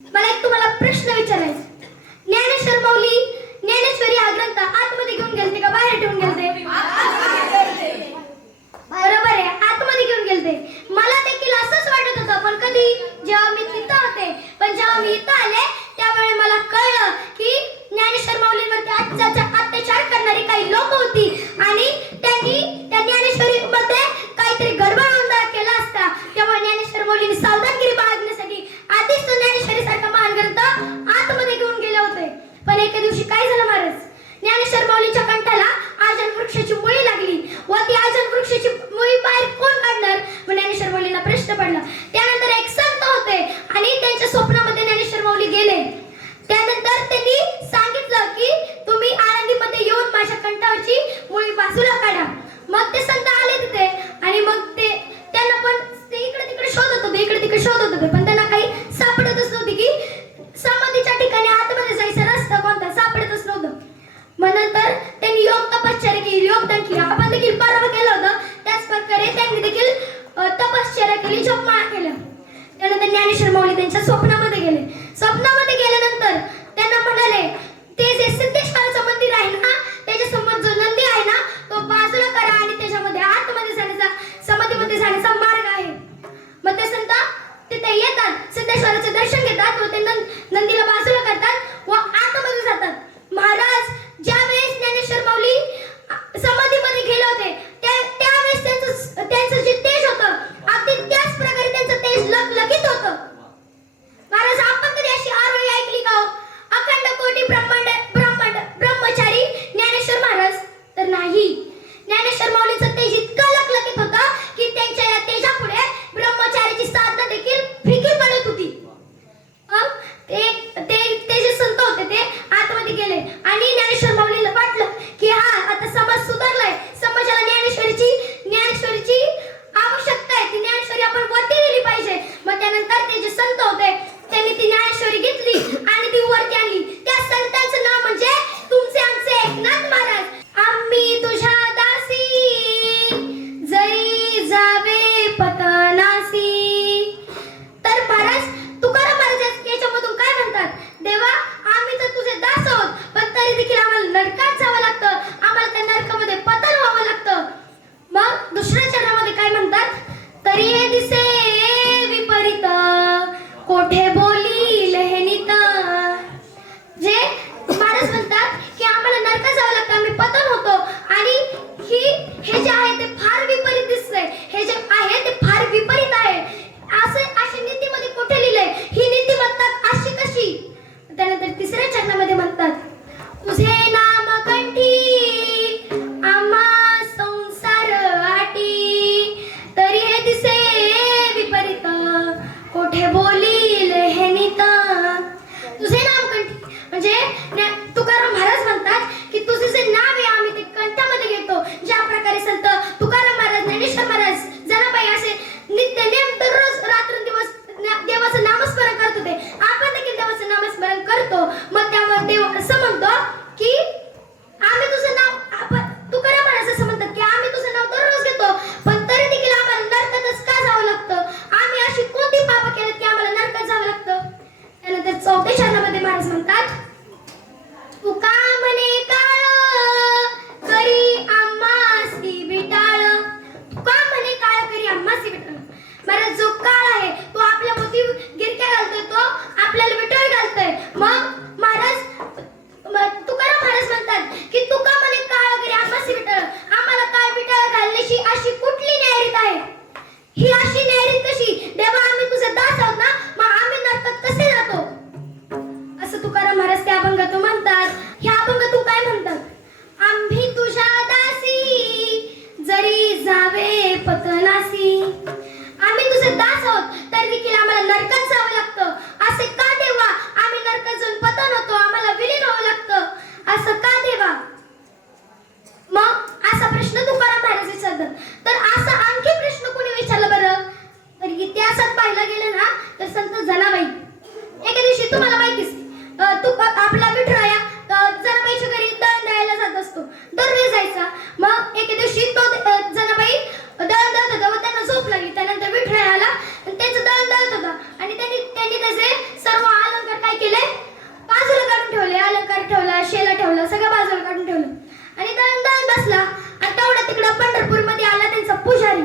मला एक तुम्हाला प्रश्न विचारायचा ज्ञानेश्वर माऊली ज्ञानेश्वरी हा ग्रंथ आतमध्ये घेऊन गेलते का बाहेर ठेवून गेलते? बरोबर आहे आतमध्ये घेऊन गेलते. मला देखील असंच वाटत होतं पण कधी? जेव्हा मी तिथं होते पण जेव्हा मी इथं आले त्यावेळी मला कळलं की ज्ञानेश्वर माऊलींवरती अत्याचार अत्याचार करणारी काही लोक होती. आणि त्यांनी त्या ज्ञानेश्वरी मध्ये काहीतरी गडबड केला असता. त्यामुळे ज्ञानेश्वर माऊलींनी सावधानगिरी बाळगण्यासाठी आधीच तो ज्ञानेश्वरी सारखा महान ग्रंथ आतमध्ये घेऊन गेले होते. पण एके दिवशी काय झालं महाराज? ज्ञानेश्वर माऊलीच्या कंठाला आजन वृक्षाची मुळी लागली. व ती आजन वृक्षाची मुळी बाहेर कोण काढणार? मग ज्ञानेश्वर माऊलीला प्रश्न पडला. त्यानंतर एक संत सोबत आपला विठराया जनाबाईच्या घरी दळण द्यायला जात असतो. दरवेळी जायचा. मग एके दिवशी तो जनाबाई दळण दळत होता व त्यांना झोप लागली. त्यानंतर विठराया आला त्यांचं दळण दळत होता. आणि त्यांनी त्यांनी त्याचे सर्व अलंकार काय केले? बाजूला काढून ठेवले. अलंकार ठेवला शेला ठेवला सगळं बाजूला काढून ठेवलं. आणि दळण दळण बसला. आणि तेवढा तिकडं पंढरपूरमध्ये आला त्यांचा पुजारी.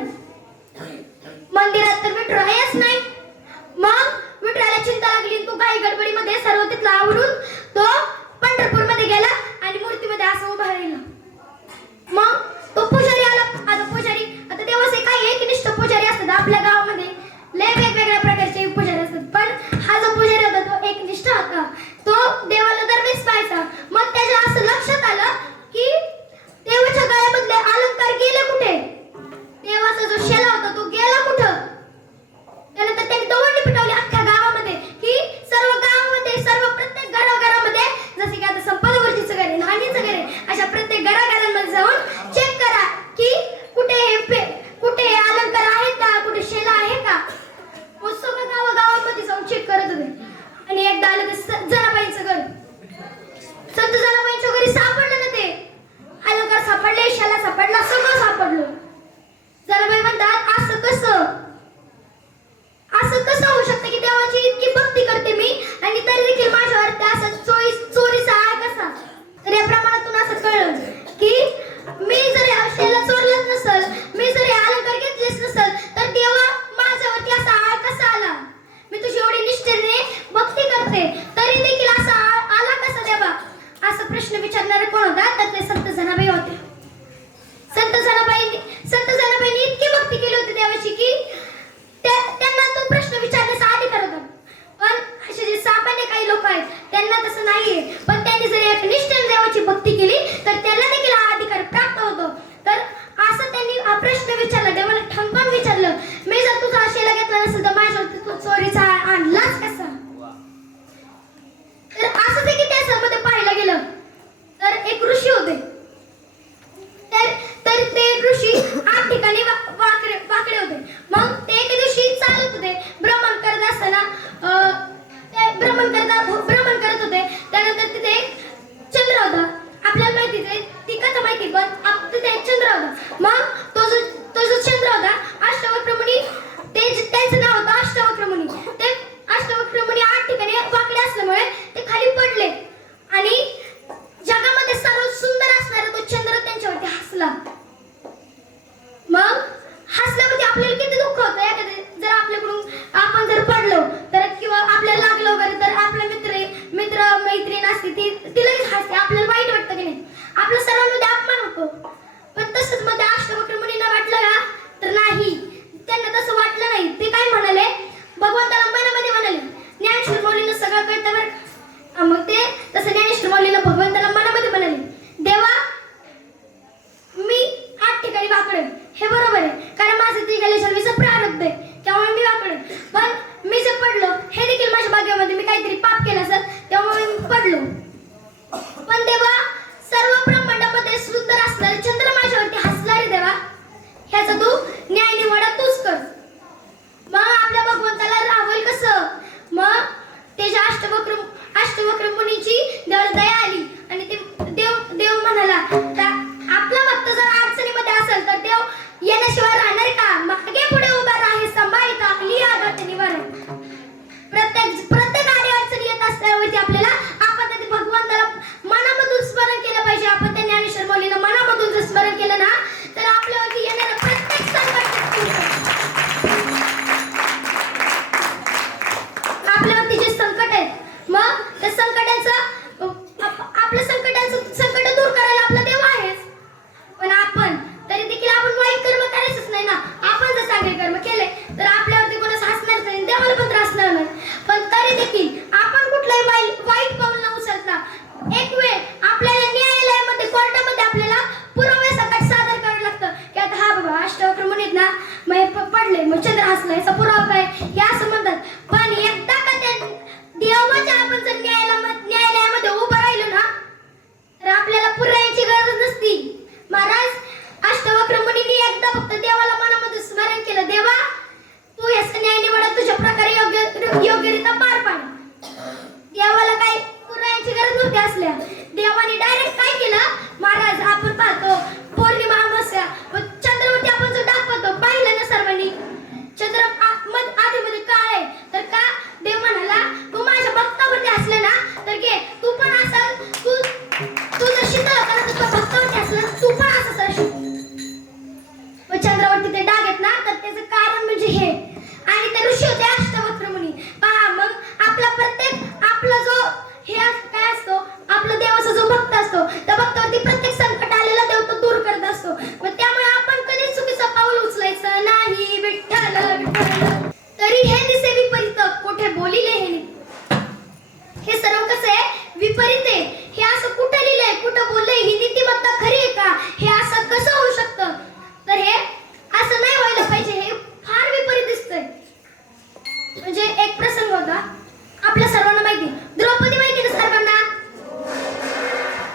मग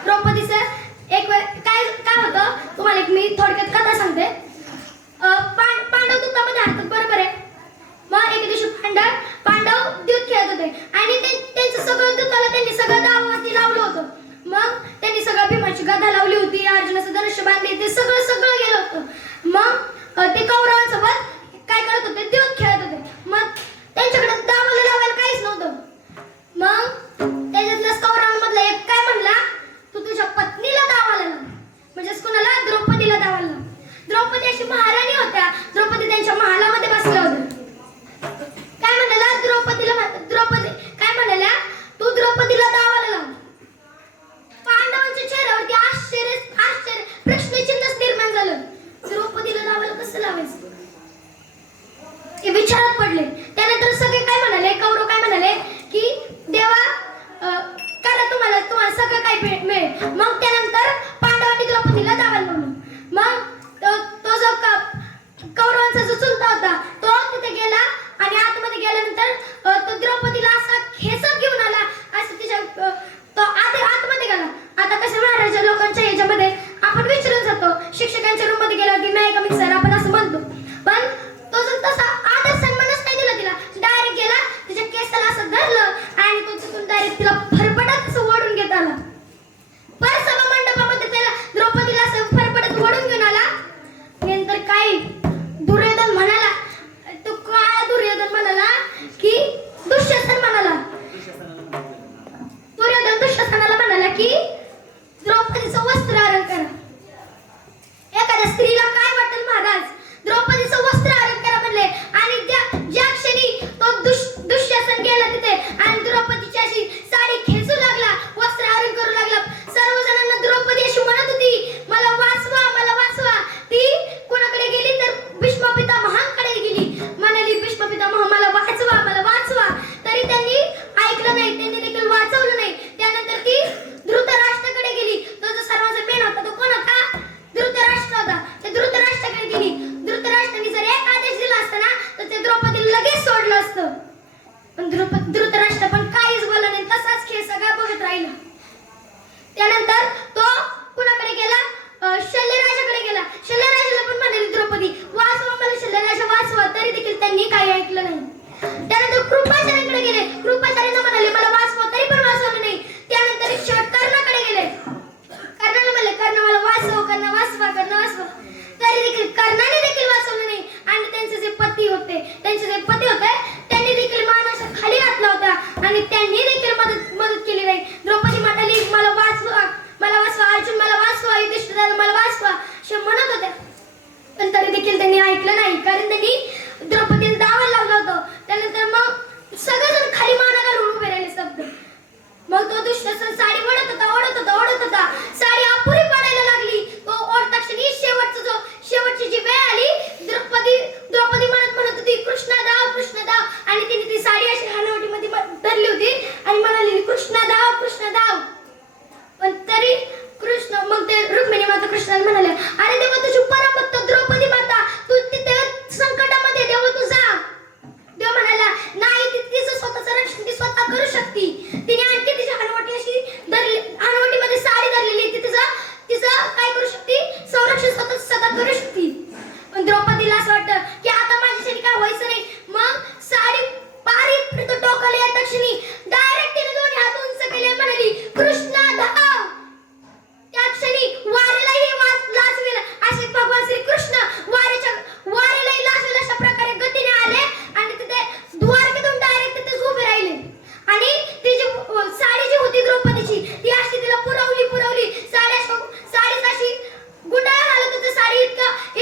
द्रौपदीचं एक वेळ काय काय होतं? तुम्हाला एक मी थोडक्यात कथा सांगते. पांडव दुःखामध्ये बरोबर आहे? मग एके दिवशी पांडव पांडव दूध खेळत होते. आणि त्यांचं सगळं दुःखाला त्यांनी सगळं दावावरती लावलं होतं. मग त्यांनी सगळं भीमाची गदा लावली होती अर्जुनाचं धनुष्य बांधले ते सगळं सगळं गेलं होतं. मग ते कौरवांसोबत काय करत होते? दूध खेळत होते. मग त्यांच्याकडे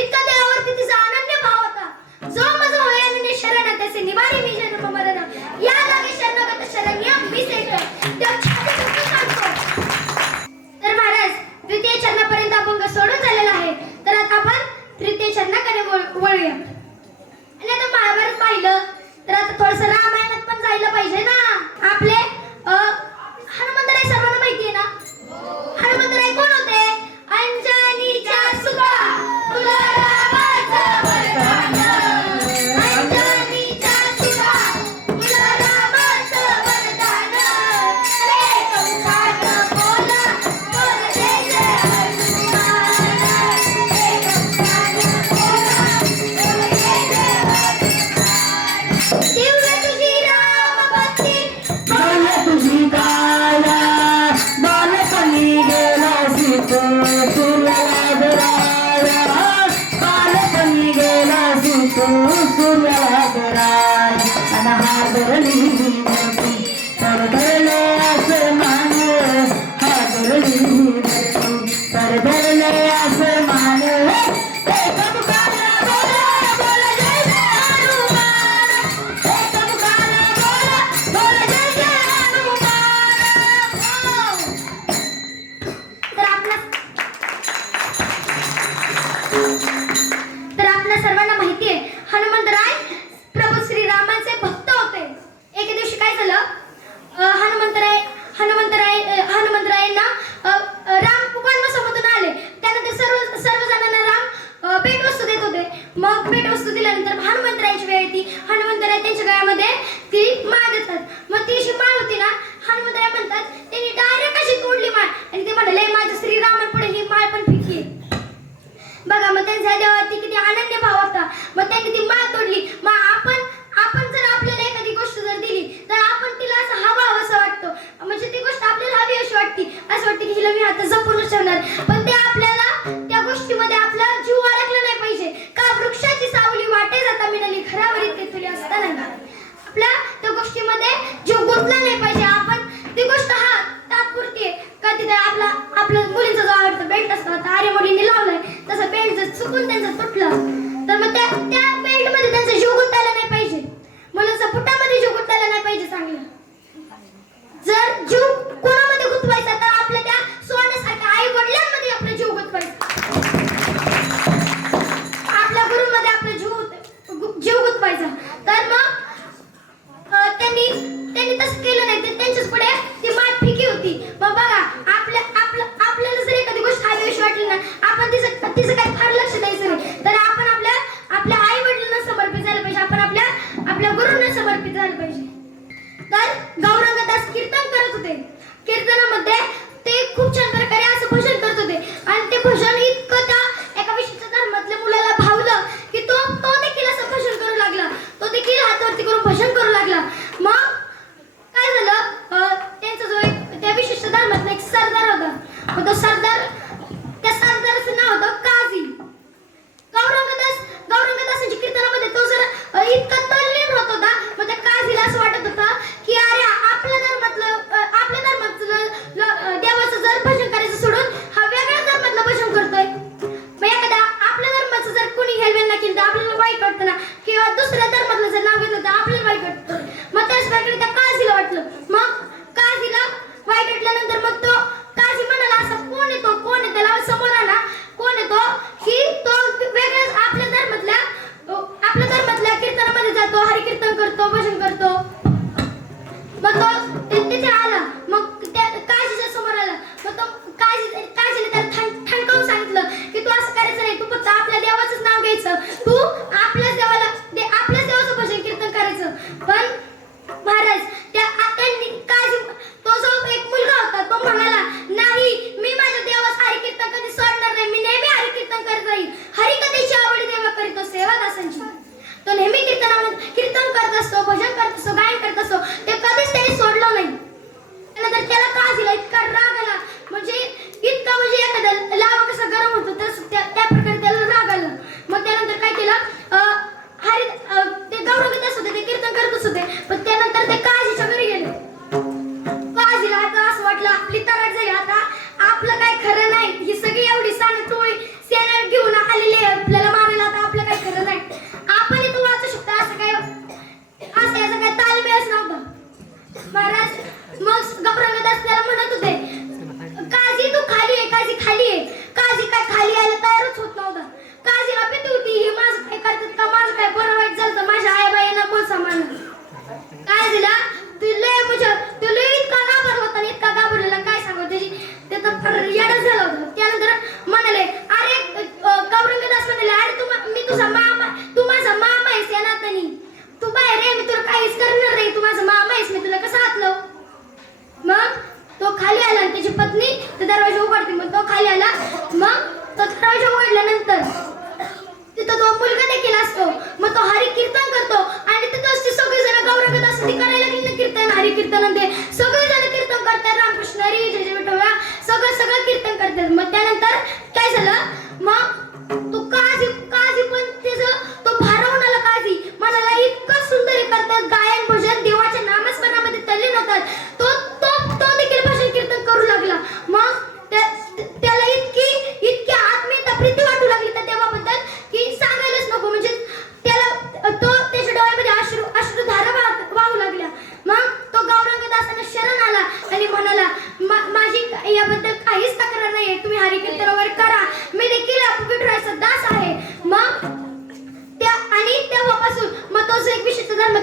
ಇತ್ತ but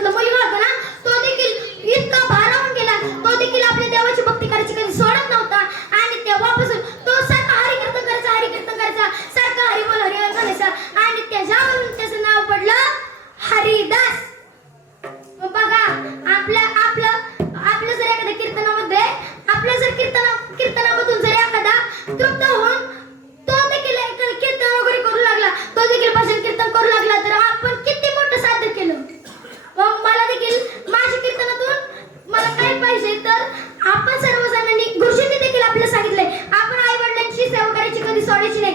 Lamayo करायची कधी